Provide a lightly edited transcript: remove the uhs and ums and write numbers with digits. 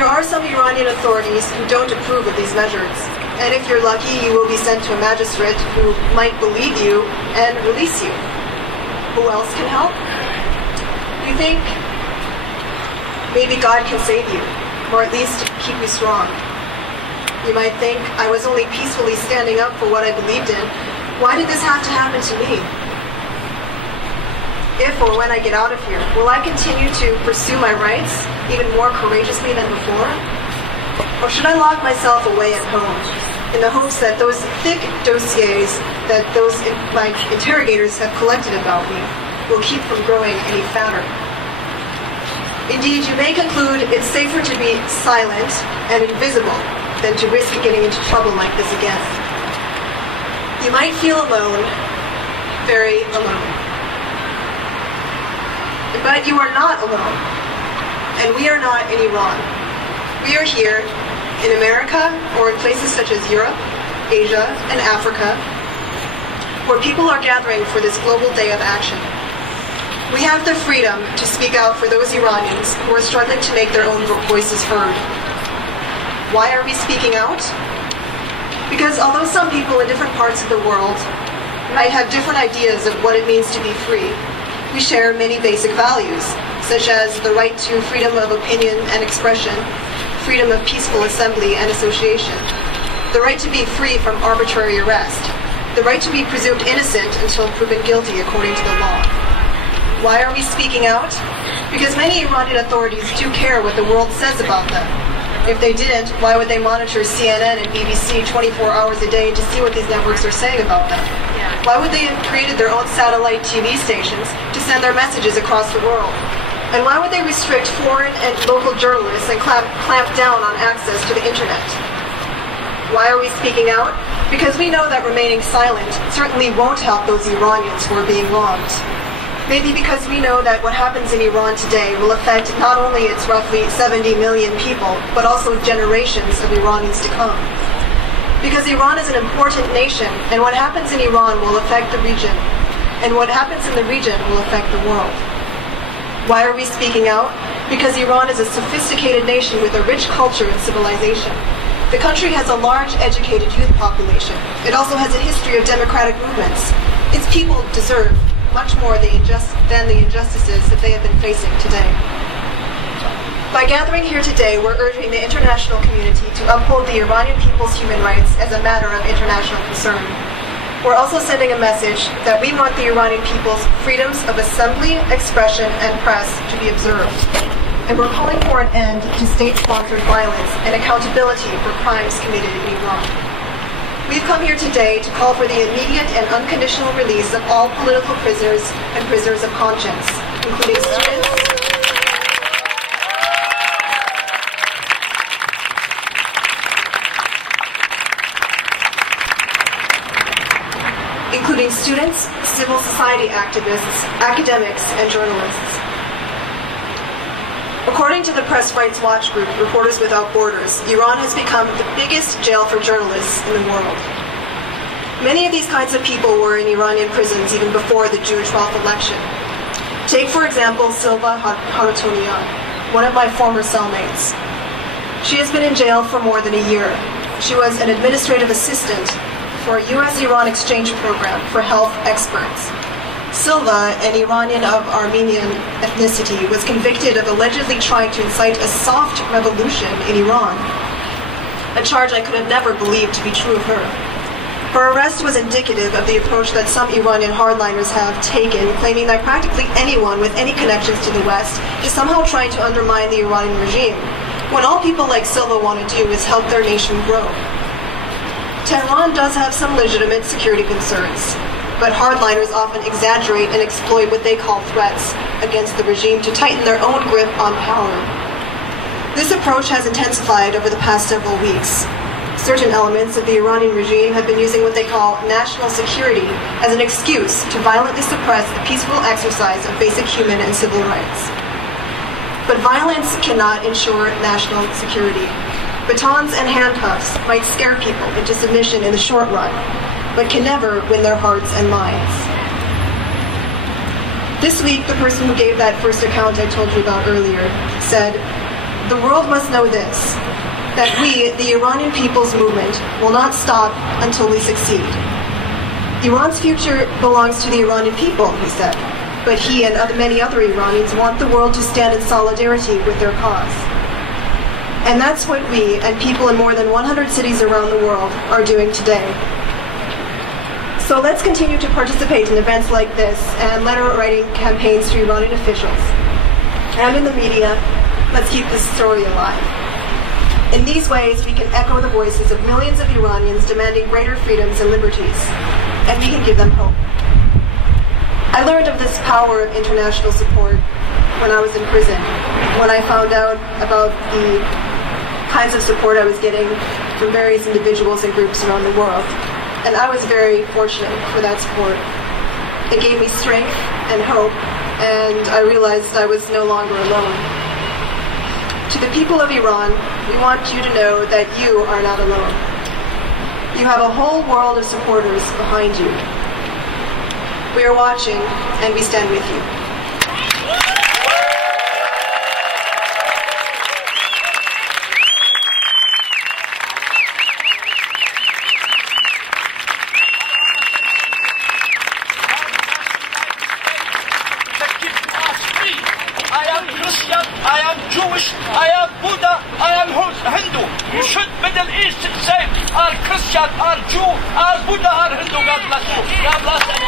There are some Iranian authorities who don't approve of these measures, and if you're lucky, you will be sent to a magistrate who might believe you and release you. Who else can help? You think maybe God can save you, or at least keep you strong. You might think, I was only peacefully standing up for what I believed in. Why did this have to happen to me? If or when I get out of here, will I continue to pursue my rights even more courageously than before? Or should I lock myself away at home in the hopes that those thick dossiers that those interrogators have collected about me will keep from growing any fatter? Indeed, you may conclude it's safer to be silent and invisible than to risk getting into trouble like this again. You might feel alone, very alone. But you are not alone, and we are not in Iran. We are here in America or in places such as Europe, Asia, and Africa, where people are gathering for this global day of action. We have the freedom to speak out for those Iranians who are struggling to make their own voices heard. Why are we speaking out? Because although some people in different parts of the world might have different ideas of what it means to be free, we share many basic values, such as the right to freedom of opinion and expression, freedom of peaceful assembly and association, the right to be free from arbitrary arrest, the right to be presumed innocent until proven guilty according to the law. Why are we speaking out? Because many Iranian authorities do care what the world says about them. If they didn't, why would they monitor CNN and BBC 24 hours a day to see what these networks are saying about them? Why would they have created their own satellite TV stations to send their messages across the world? And why would they restrict foreign and local journalists and clamp down on access to the internet? Why are we speaking out? Because we know that remaining silent certainly won't help those Iranians who are being wronged. Maybe because we know that what happens in Iran today will affect not only its roughly 70 million people, but also generations of Iranians to come. Because Iran is an important nation, and what happens in Iran will affect the region, and what happens in the region will affect the world. Why are we speaking out? Because Iran is a sophisticated nation with a rich culture and civilization. The country has a large educated youth population. It also has a history of democratic movements. Its people deserve much more than the injustices that they have been facing today. By gathering here today, we're urging the international community to uphold the Iranian people's human rights as a matter of international concern. We're also sending a message that we want the Iranian people's freedoms of assembly, expression, and press to be observed. And we're calling for an end to state-sponsored violence and accountability for crimes committed in Iran. We've come here today to call for the immediate and unconditional release of all political prisoners and prisoners of conscience, including students, civil society activists, academics, and journalists. According to the Press Rights Watch group Reporters Without Borders, Iran has become the biggest jail for journalists in the world. Many of these kinds of people were in Iranian prisons even before the June 12th election. Take, for example, Silva Haratonian, one of my former cellmates. She has been in jail for more than a year. She was an administrative assistant for a U.S.-Iran exchange program for health experts. Silva, an Iranian of Armenian ethnicity, was convicted of allegedly trying to incite a soft revolution in Iran, a charge I could have never believed to be true of her. Her arrest was indicative of the approach that some Iranian hardliners have taken, claiming that practically anyone with any connections to the West is somehow trying to undermine the Iranian regime, when all people like Silva want to do is help their nation grow. Tehran does have some legitimate security concerns, but hardliners often exaggerate and exploit what they call threats against the regime to tighten their own grip on power. This approach has intensified over the past several weeks. Certain elements of the Iranian regime have been using what they call national security as an excuse to violently suppress the peaceful exercise of basic human and civil rights. But violence cannot ensure national security. Batons and handcuffs might scare people into submission in the short run, but can never win their hearts and minds. This week, the person who gave that first account I told you about earlier said, the world must know this, that we, the Iranian People's Movement, will not stop until we succeed. Iran's future belongs to the Iranian people, he said, but he and many other Iranians want the world to stand in solidarity with their cause. And that's what we and people in more than 100 cities around the world are doing today. So let's continue to participate in events like this and letter-writing campaigns to Iranian officials. And in the media, let's keep this story alive. In these ways, we can echo the voices of millions of Iranians demanding greater freedoms and liberties, and we can give them hope. I learned of this power of international support when I was in prison, when I found out about the kinds of support I was getting from various individuals and groups around the world. And I was very fortunate for that support. It gave me strength and hope, and I realized I was no longer alone. To the people of Iran, we want you to know that you are not alone. You have a whole world of supporters behind you. We are watching, and we stand with you. I am Jewish, I am Buddha, I am Hindu. You should Middle East say, are Christian, are Jew, are Buddha, are Hindu. God bless you. God bless you.